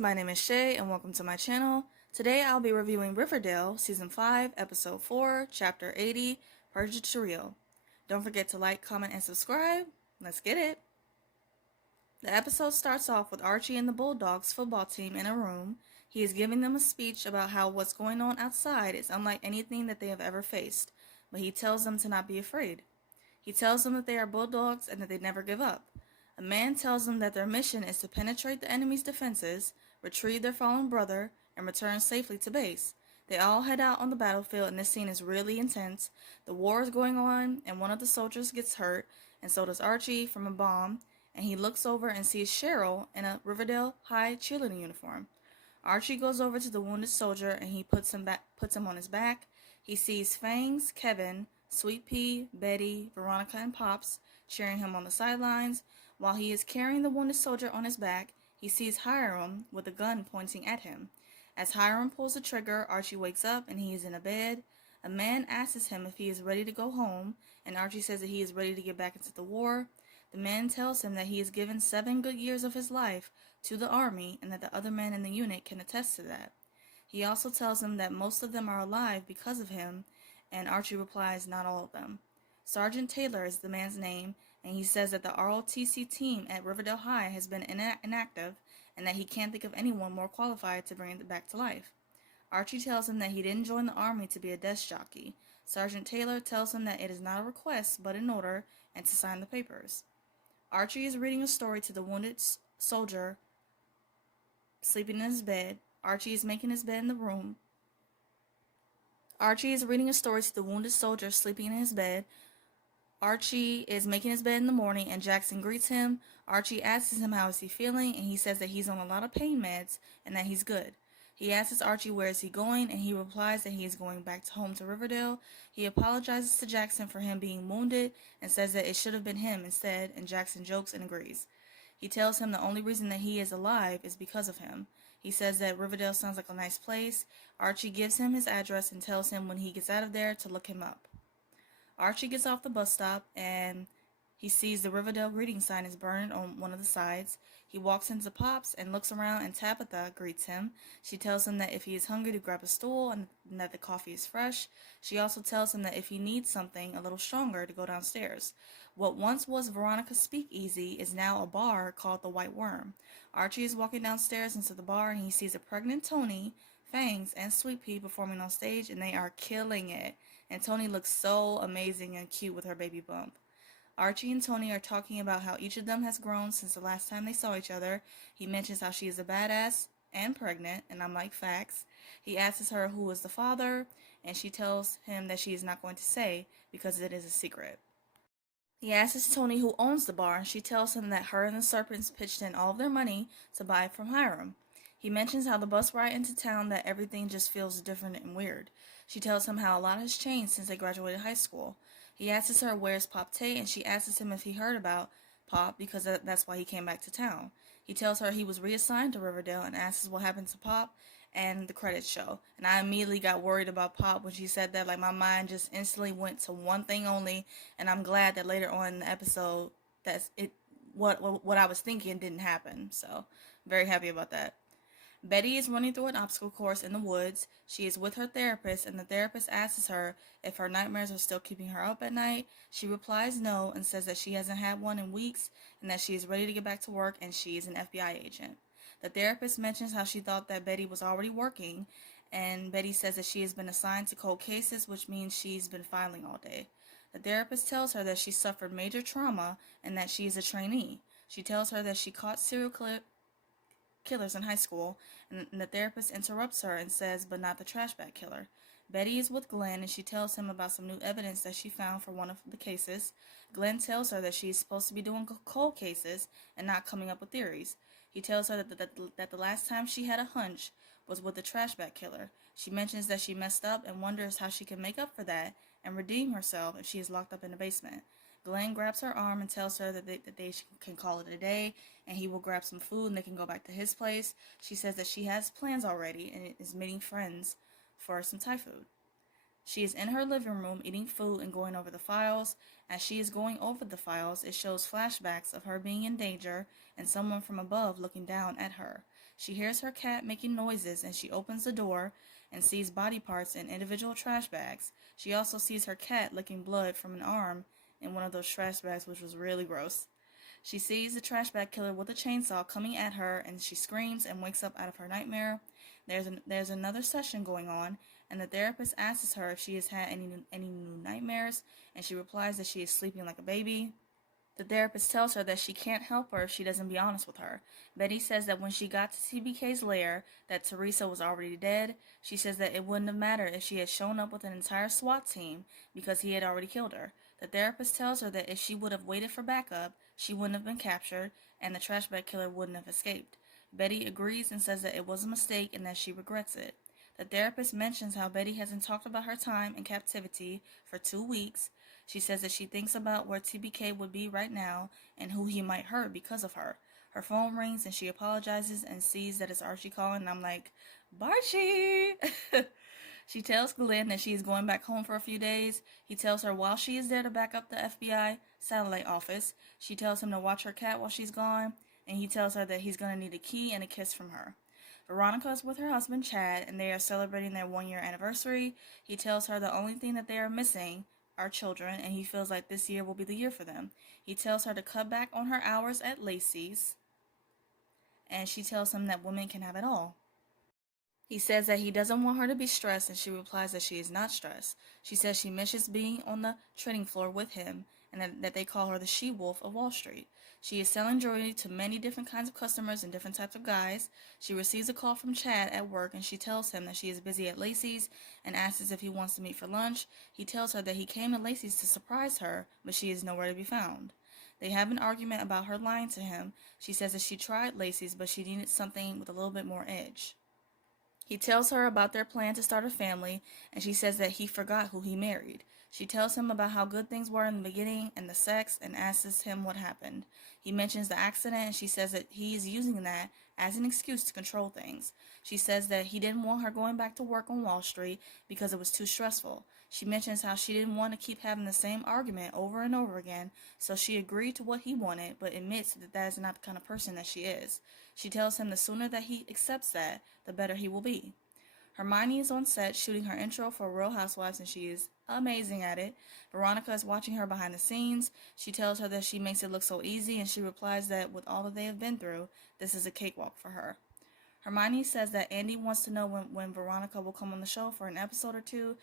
my name is Shay and welcome to my channel. Today I'll be reviewing Riverdale Season 5, Episode 4, Chapter 80, Purgatorio. Don't forget to like, comment, and subscribe. Let's get it! The episode starts off with Archie and the Bulldogs football team in a room. He is giving them a speech about how what's going on outside is unlike anything that they have ever faced, but he tells them to not be afraid. He tells them that they are Bulldogs and that they never give up. A man tells them that their mission is to penetrate the enemy's defenses, retrieve their fallen brother, and return safely to base. They all head out on the battlefield, and this scene is really intense. The war is going on, and one of the soldiers gets hurt, and so does Archie from a bomb, and he looks over and sees Cheryl in a Riverdale High cheerleading uniform. Archie goes over to the wounded soldier, and he puts him on his back. He sees Fangs, Kevin, Sweet Pea, Betty, Veronica, and Pops cheering him on the sidelines. While he is carrying the wounded soldier on his back, he sees Hiram with a gun pointing at him. As Hiram pulls the trigger, Archie wakes up and he is in a bed. A man asks him if he is ready to go home, and Archie says that he is ready to get back into the war. The man tells him that he has given 7 good years of his life to the army and that the other men in the unit can attest to that. He also tells him that most of them are alive because of him, and Archie replies, not all of them. Sergeant Taylor is the man's name, and he says that the ROTC team at Riverdale High has been inactive and that he can't think of anyone more qualified to bring it back to life. Archie tells him that he didn't join the army to be a desk jockey. Sergeant Taylor tells him that it is not a request but an order and to sign the papers. Archie is reading a story to the wounded soldier sleeping in his bed. Archie is making his bed in the room. Archie is reading a story to the wounded soldier sleeping in his bed. Archie is making his bed in the morning and Jackson greets him. Archie asks him how is he feeling, and he says that he's on a lot of pain meds and that he's good. He asks Archie where is he going, and he replies that he is going back home to Riverdale. He apologizes to Jackson for him being wounded and says that it should have been him instead, and Jackson jokes and agrees. He tells him the only reason that he is alive is because of him. He says that Riverdale sounds like a nice place. Archie gives him his address and tells him when he gets out of there to look him up. Archie gets off the bus stop and he sees the Riverdale greeting sign is burned on one of the sides. He walks into Pops and looks around, and Tabitha greets him. She tells him that if he is hungry to grab a stool and that the coffee is fresh. She also tells him that if he needs something a little stronger to go downstairs. What once was Veronica's speakeasy is now a bar called the White Worm. Archie is walking downstairs into the bar and he sees a pregnant TONI, Fangs, and Sweet Pea performing on stage, and they are killing it. And TONI looks so amazing and cute with her baby bump. Archie and TONI are talking about how each of them has grown since the last time they saw each other. He mentions how she is a badass and pregnant, and I'm like, facts. He asks her who is the father, and she tells him that she is not going to say because it is a secret. He asks TONI who owns the bar, and she tells him that her and the Serpents pitched in all of their money to buy it from Hiram. He mentions how the bus ride into town that everything just feels different and weird. She tells him how a lot has changed since they graduated high school. He asks her where's Pop Tay, and she asks him if he heard about Pop because that's why he came back to town. He tells her he was reassigned to Riverdale and asks what happened to Pop, and the credits show. And I immediately got worried about Pop when she said that. Like, my mind just instantly went to one thing only, and I'm glad that later on in the episode what I was thinking didn't happen. So, very happy about that. Betty is running through an obstacle course in the woods. She is with her therapist, and the therapist asks her if her nightmares are still keeping her up at night. She replies no and says that she hasn't had one in weeks and that she is ready to get back to work and she is an FBI agent. The therapist mentions how she thought that Betty was already working, and Betty says that she has been assigned to cold cases, which means she's been filing all day. The therapist tells her that she suffered major trauma and that she is a trainee. She tells her that she caught serial killers in high school, and the therapist interrupts her and says, but not the trash bag killer. Betty is with Glenn, and she tells him about some new evidence that she found for one of the cases. Glenn tells her that she is supposed to be doing cold cases and not coming up with theories. He tells her that the last time she had a hunch was with the trash bag killer. She mentions that she messed up and wonders how she can make up for that and redeem herself if she is locked up in the basement. Glenn grabs her arm and tells her that they can call it a day, and he will grab some food and they can go back to his place. She says that she has plans already and is meeting friends for some Thai food. She is in her living room eating food and going over the files. As she is going over the files, it shows flashbacks of her being in danger and someone from above looking down at her. She hears her cat making noises and she opens the door and sees body parts in individual trash bags. She also sees her cat licking blood from an arm in one of those trash bags, which was really gross. She sees the trash bag killer with a chainsaw coming at her, and she screams and wakes up out of her nightmare. There's another session going on, and the therapist asks her if she has had any new nightmares, and she replies that she is sleeping like a baby. The therapist tells her that she can't help her if she doesn't be honest with her. Betty says that when she got to TBK's lair, that Teresa was already dead. She says that it wouldn't have mattered if she had shown up with an entire SWAT team because he had already killed her. The therapist tells her that if she would have waited for backup, she wouldn't have been captured and the trash bag killer wouldn't have escaped. Betty agrees and says that it was a mistake and that she regrets it. The therapist mentions how Betty hasn't talked about her time in captivity for 2 weeks. She says that she thinks about where TBK would be right now and who he might hurt because of her. Her phone rings and she apologizes and sees that it's Archie calling, and I'm like, Barchie! She tells Glenn that she is going back home for a few days. He tells her while she is there to back up the FBI satellite office. She tells him to watch her cat while she's gone, and he tells her that he's going to need a key and a kiss from her. Veronica is with her husband Chad, and they are celebrating their 1-year anniversary. He tells her the only thing that they are missing are children, and he feels like this year will be the year for them. He tells her to cut back on her hours at Lacey's, and she tells him that women can have it all. He says that he doesn't want her to be stressed, and she replies that she is not stressed. She says she misses being on the trading floor with him, and that they call her the she-wolf of Wall Street. She is selling jewelry to many different kinds of customers and different types of guys. She receives a call from Chad at work, and she tells him that she is busy at Lacey's and asks if he wants to meet for lunch. He tells her that he came to Lacey's to surprise her, but she is nowhere to be found. They have an argument about her lying to him. She says that she tried Lacey's, but she needed something with a little bit more edge. He tells her about their plan to start a family, and she says that he forgot who he married. She tells him about how good things were in the beginning and the sex and asks him what happened. He mentions the accident, and she says that he is using that as an excuse to control things. She says that he didn't want her going back to work on Wall Street because it was too stressful. She mentions how she didn't want to keep having the same argument over and over again, so she agreed to what he wanted, but admits that that is not the kind of person that she is. She tells him the sooner that he accepts that, the better he will be. Hermione is on set shooting her intro for Real Housewives, and she is amazing at it. Veronica is watching her behind the scenes. She tells her that she makes it look so easy, and she replies that with all that they have been through, this is a cakewalk for her. Hermione says that Andy wants to know when Veronica will come on the show for an episode or two.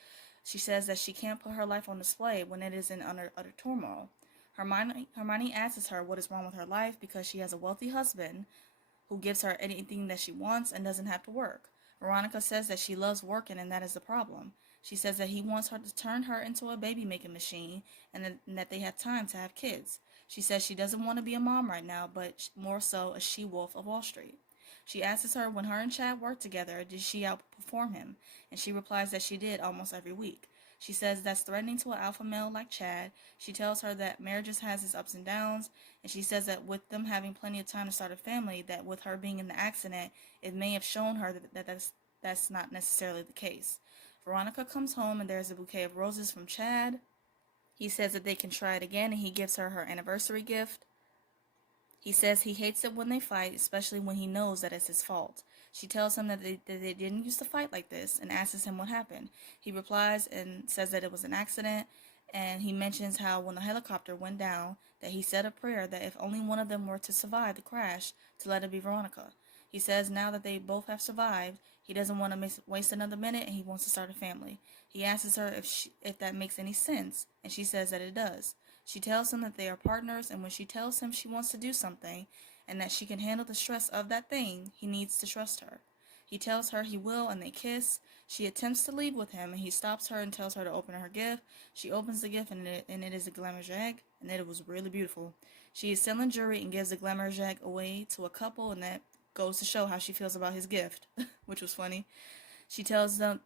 She says that she can't put her life on display when it is in utter turmoil. Hermione asks her what is wrong with her life because she has a wealthy husband who gives her anything that she wants and doesn't have to work. Veronica says that she loves working and that is the problem. She says that he wants her to turn her into a baby-making machine and that they have time to have kids. She says she doesn't want to be a mom right now, but more so a she-wolf of Wall Street. She asks her when her and Chad worked together, did she outperform him? And she replies that she did almost every week. She says that's threatening to an alpha male like Chad. She tells her that marriages has its ups and downs, and she says that with them having plenty of time to start a family, that with her being in the accident, it may have shown her that's not necessarily the case. Veronica comes home and there's a bouquet of roses from Chad. He says that they can try it again, and he gives her her anniversary gift. He says he hates it when they fight, especially when he knows that it's his fault. She tells him that they didn't used to fight like this and asks him what happened. He replies and says that it was an accident, and he mentions how when the helicopter went down, that he said a prayer that if only one of them were to survive the crash, to let it be Veronica. He says now that they both have survived, he doesn't want to waste another minute and he wants to start a family. He asks her if that makes any sense, and she says that it does. She tells him that they are partners, and when she tells him she wants to do something and that she can handle the stress of that thing, he needs to trust her. He tells her he will, and they kiss. She attempts to leave with him, and he stops her and tells her to open her gift. She opens the gift, and it is a glamour jag, and it was really beautiful. She is selling jewelry and gives the glamour jag away to a couple, and that goes to show how she feels about his gift, which was funny. She tells the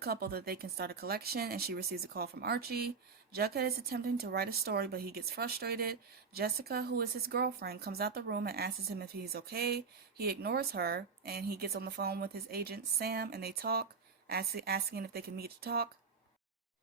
couple that they can start a collection, and she receives a call from Archie. Jughead is attempting to write a story, but he gets frustrated. Jessica, who is his girlfriend, comes out the room and asks him if he's okay. He ignores her, and he gets on the phone with his agent, Sam, and they talk, asking if they can meet to talk.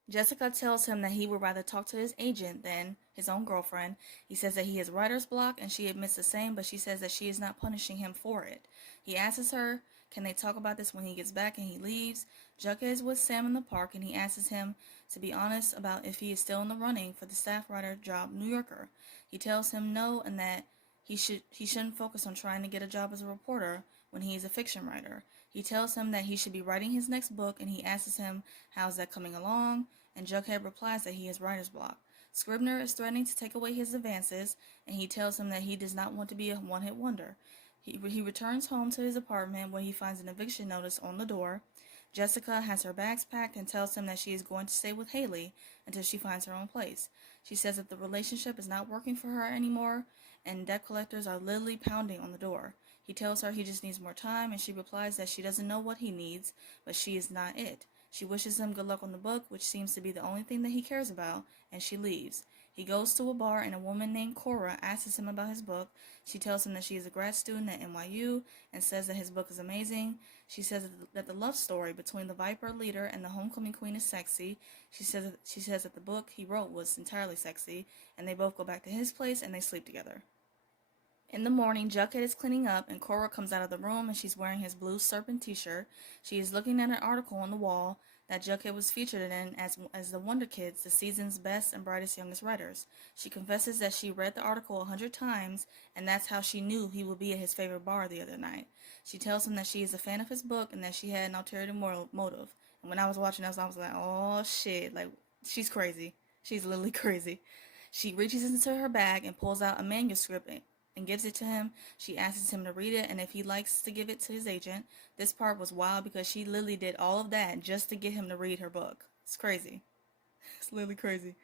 Jessica tells him that he would rather talk to his agent than his own girlfriend. He says that he has writer's block, and she admits the same, but she says that she is not punishing him for it. He asks her, can they talk about this when he gets back, and he leaves. Jughead is with Sam in the park, and he asks him to be honest about if he is still in the running for the staff writer job New Yorker. He tells him no, and that he shouldn't focus on trying to get a job as a reporter when he is a fiction writer. He tells him that he should be writing his next book, and he asks him how's that coming along, and Jughead replies that he has writer's block. Scribner is threatening to take away his advances, and he tells him that he does not want to be a one-hit wonder. He returns home to his apartment where he finds an eviction notice on the door. Jessica has her bags packed and tells him that she is going to stay with Haley until she finds her own place. She says that the relationship is not working for her anymore, and debt collectors are literally pounding on the door. He tells her he just needs more time, and she replies that she doesn't know what he needs, but she is not it. She wishes him good luck on the book, which seems to be the only thing that he cares about, and she leaves. He goes to a bar, and a woman named Cora asks him about his book. She tells him that she is a grad student at NYU and says that his book is amazing. She says that the love story between the Viper leader and the homecoming queen is sexy. She says that the book he wrote was entirely sexy, and they both go back to his place and they sleep together. In the morning, Jughead is cleaning up, and Cora comes out of the room, and she's wearing his blue serpent t-shirt. She is looking at an article on the wall that Jughead was featured in as the Wonder Kids, the season's best and brightest youngest writers. She confesses that she read the article 100 times, and that's how she knew he would be at his favorite bar the other night. She tells him that she is a fan of his book and that she had an ulterior motive. And when I was watching this, I was like, oh shit, like, she's crazy. She's literally crazy. She reaches into her bag and pulls out a manuscript and gives it to him. She asks him to read it, and if he likes to give it to his agent. This part was wild because she literally did all of that just to get him to read her book. It's crazy. It's literally crazy.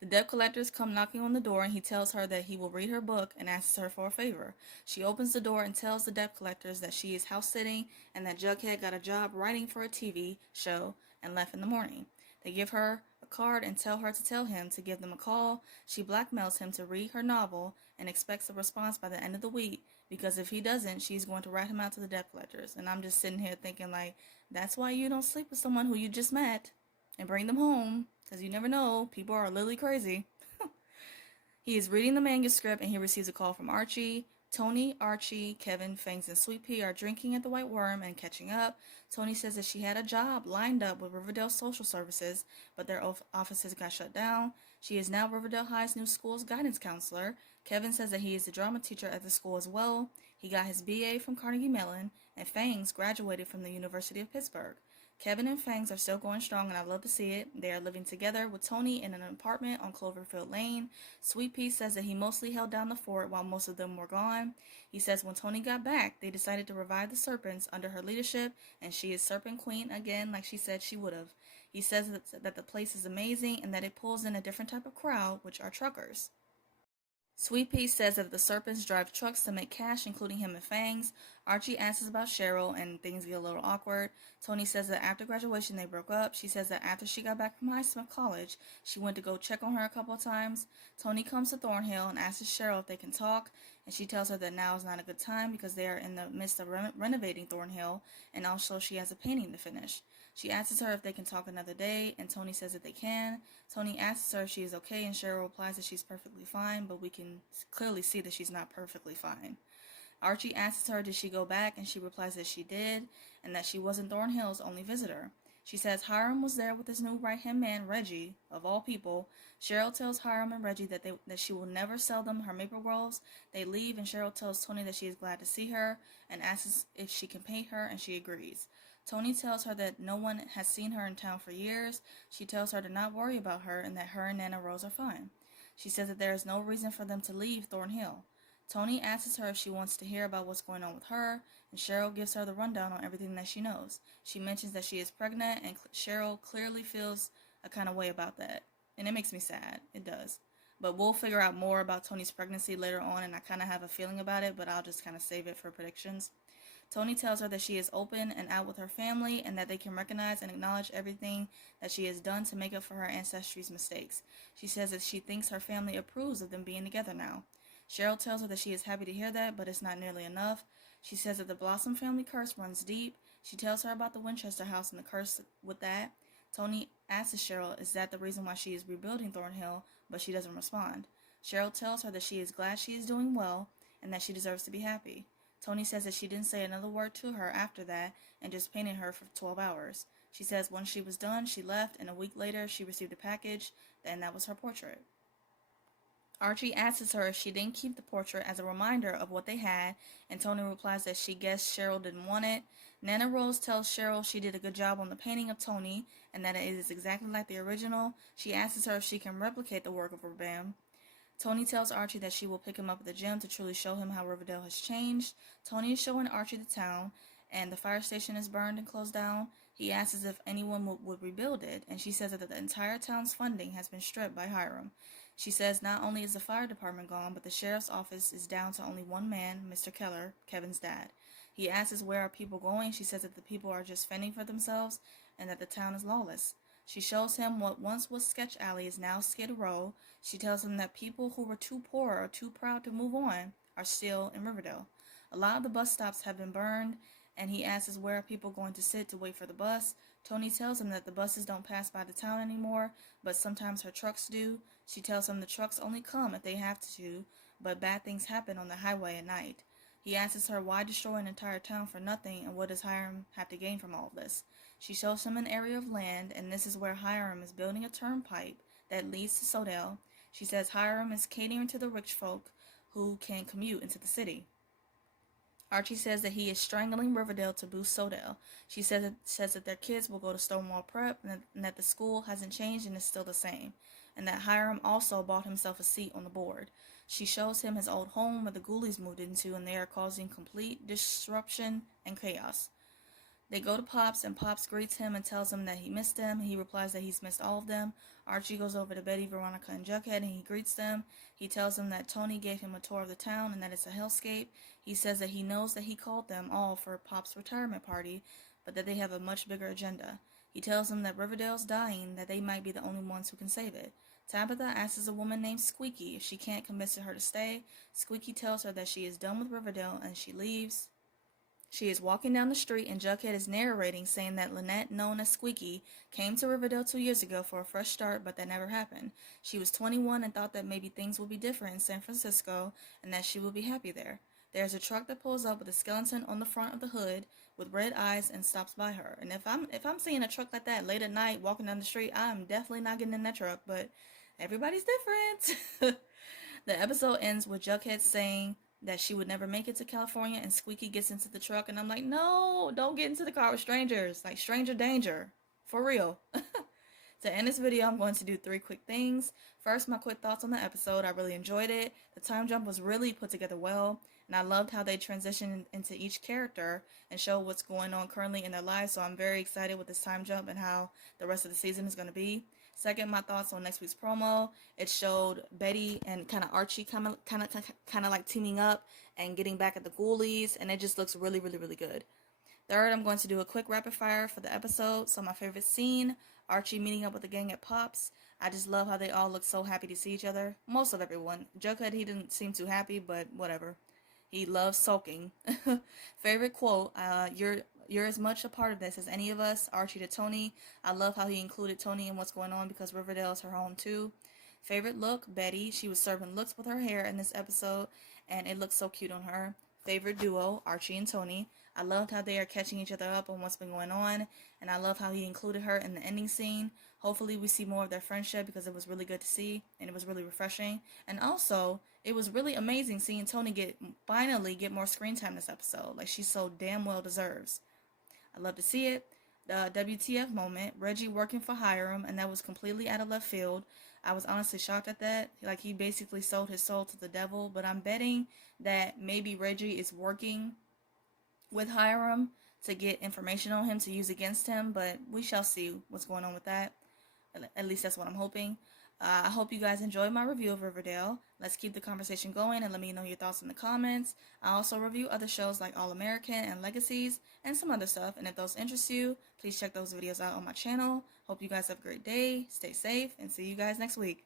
The debt collectors come knocking on the door, and he tells her that he will read her book and asks her for a favor. She opens the door and tells the debt collectors that she is house sitting and that Jughead got a job writing for a TV show and left in the morning. They give her a card and tell her to tell him to give them a call. She blackmails him to read her novel and expects a response by the end of the week, because if he doesn't, she's going to rat him out to the debt collectors. And I'm just sitting here thinking, like, that's why you don't sleep with someone who you just met and bring them home, because you never know. People are literally crazy. He is reading the manuscript, and he receives a call from Archie. TONI, Archie, Kevin, Fangs, and Sweet Pea are drinking at the White Worm and catching up. TONI says that she had a job lined up with Riverdale Social Services, but their offices got shut down. She is now Riverdale High's new school's guidance counselor. Kevin says that he is a drama teacher at the school as well. He got his BA from Carnegie Mellon, and Fangs graduated from the University of Pittsburgh. Kevin and Fangs are still going strong, and I love to see it. They are living together with TONI in an apartment on Cloverfield Lane. Sweet Pea says that he mostly held down the fort while most of them were gone. He says when TONI got back, they decided to revive the Serpents under her leadership, and she is Serpent Queen again like she said she would have. He says that the place is amazing and that it pulls in a different type of crowd, which are truckers. Sweet Pea says that the Serpents drive trucks to make cash, including him and Fangs. Archie asks about Cheryl, and things get a little awkward. TONI says that after graduation they broke up. She says that after she got back from college, she went to go check on her a couple of times. TONI comes to Thornhill and asks Cheryl if they can talk, and she tells her that now is not a good time because they are in the midst of renovating Thornhill, and also she has a painting to finish. She asks her if they can talk another day, and TONI says that they can. TONI asks her if she is okay, and Cheryl replies that she's perfectly fine, but we can clearly see that she's not perfectly fine. Archie asks her did she go back, and she replies that she did, and that she wasn't Thornhill's only visitor. She says Hiram was there with his new right-hand man, Reggie, of all people. Cheryl tells Hiram and Reggie that she will never sell them her maple rolls. They leave, and Cheryl tells TONI that she is glad to see her, and asks if she can paint her, and she agrees. TONI tells her that no one has seen her in town for years. She tells her to not worry about her and that her and Nana Rose are fine. She says that there is no reason for them to leave Thornhill. TONI asks her if she wants to hear about what's going on with her, and Cheryl gives her the rundown on everything that she knows. She mentions that she is pregnant, and Cheryl clearly feels a kind of way about that. And it makes me sad. It does. But we'll figure out more about TONI's pregnancy later on, and I kind of have a feeling about it, but I'll just kind of save it for predictions. TONI tells her that she is open and out with her family and that they can recognize and acknowledge everything that she has done to make up for her ancestry's mistakes. She says that she thinks her family approves of them being together now. Cheryl tells her that she is happy to hear that, but it's not nearly enough. She says that the Blossom family curse runs deep. She tells her about the Winchester house and the curse with that. Toni asks Cheryl is that the reason why she is rebuilding Thornhill, but she doesn't respond. Cheryl tells her that she is glad she is doing well and that she deserves to be happy. Toni says that she didn't say another word to her after that and just painted her for 12 hours. She says once she was done, she left, and a week later she received a package, and that was her portrait. Archie asks her if she didn't keep the portrait as a reminder of what they had, and Toni replies that she guessed Cheryl didn't want it. Nana Rose tells Cheryl she did a good job on the painting of Toni, and that it is exactly like the original. She asks her if she can replicate the work of Riverdale. Toni tells Archie that she will pick him up at the gym to truly show him how Riverdale has changed. Toni is showing Archie the town, and the fire station is burned and closed down. He asks if anyone would rebuild it, and she says that the entire town's funding has been stripped by Hiram. She says not only is the fire department gone, but the sheriff's office is down to only one man, Mr. Keller, Kevin's dad. He asks where are people going. She says that the people are just fending for themselves and that the town is lawless. She shows him what once was Sketch Alley is now Skid Row. She tells him that people who were too poor or too proud to move on are still in Riverdale. A lot of the bus stops have been burned, and he asks where are people going to sit to wait for the bus. Toni tells him that the buses don't pass by the town anymore, but sometimes her trucks do. She tells him the trucks only come if they have to, but bad things happen on the highway at night. He asks her why destroy an entire town for nothing, and what does Hiram have to gain from all of this. She shows him an area of land, and this is where Hiram is building a turnpike that leads to Sodale. She says Hiram is catering to the rich folk who can commute into the city. Archie says that he is strangling Riverdale to boost Sodale. She says that their kids will go to Stonewall Prep, and that the school hasn't changed and is still the same, and that Hiram also bought himself a seat on the board. She shows him his old home where the Ghoulies moved into, and they are causing complete disruption and chaos. They go to Pops, and Pops greets him and tells him that he missed them. He replies that he's missed all of them. Archie goes over to Betty, Veronica, and Jughead, and he greets them. He tells them that Toni gave him a tour of the town and that it's a hellscape. He says that he knows that he called them all for Pop's retirement party, but that they have a much bigger agenda. He tells them that Riverdale's dying, that they might be the only ones who can save it. Tabitha asks a woman named Squeaky if she can't convince her to stay. Squeaky tells her that she is done with Riverdale, and she leaves. She is walking down the street, and Jughead is narrating, saying that Lynette, known as Squeaky, came to Riverdale 2 years ago for a fresh start, but that never happened. She was 21 and thought that maybe things would be different in San Francisco and that she would be happy there. There's a truck that pulls up with a skeleton on the front of the hood with red eyes and stops by her. And if I'm seeing a truck like that late at night walking down the street, I'm definitely not getting in that truck, but everybody's different. The episode ends with Jughead saying that she would never make it to California, and Squeaky gets into the truck, and I'm like, no, don't get into the car with strangers. Like, stranger danger. For real. To end this video, I'm going to do 3 quick things. First, my quick thoughts on the episode. I really enjoyed it. The time jump was really put together well, and I loved how they transitioned into each character and show what's going on currently in their lives, so I'm very excited with this time jump and how the rest of the season is going to be. Second, my thoughts on next week's promo. It showed Betty and kind of Archie kind of like teaming up and getting back at the Ghoulies, and it just looks really, really, really good. Third, I'm going to do a quick rapid fire for the episode. So my favorite scene, Archie meeting up with the gang at Pops. I just love how they all look so happy to see each other. Most of everyone. Jughead, he didn't seem too happy, but whatever. He loves sulking. Favorite quote, you're as much a part of this as any of us. Archie to Toni. I love how he included Toni in what's going on because Riverdale is her home too. Favorite look, Betty. She was serving looks with her hair in this episode, and it looks so cute on her. Favorite duo, Archie and Toni. I loved how they are catching each other up on what's been going on, and I love how he included her in the ending scene. Hopefully we see more of their friendship because it was really good to see, and it was really refreshing. And also, it was really amazing seeing Toni finally get more screen time this episode. Like, she so damn well deserves. I love to see it. The WTF moment, Reggie working for Hiram, and that was completely out of left field. I was honestly shocked at that. Like, he basically sold his soul to the devil, but I'm betting that maybe Reggie is working with Hiram to get information on him to use against him, but we shall see what's going on with that. At least that's what I'm hoping. I hope you guys enjoyed my review of Riverdale. Let's keep the conversation going and let me know your thoughts in the comments. I also review other shows like All American and Legacies and some other stuff, and if those interest you, please check those videos out on my channel. Hope you guys have a great day, stay safe, and see you guys next week.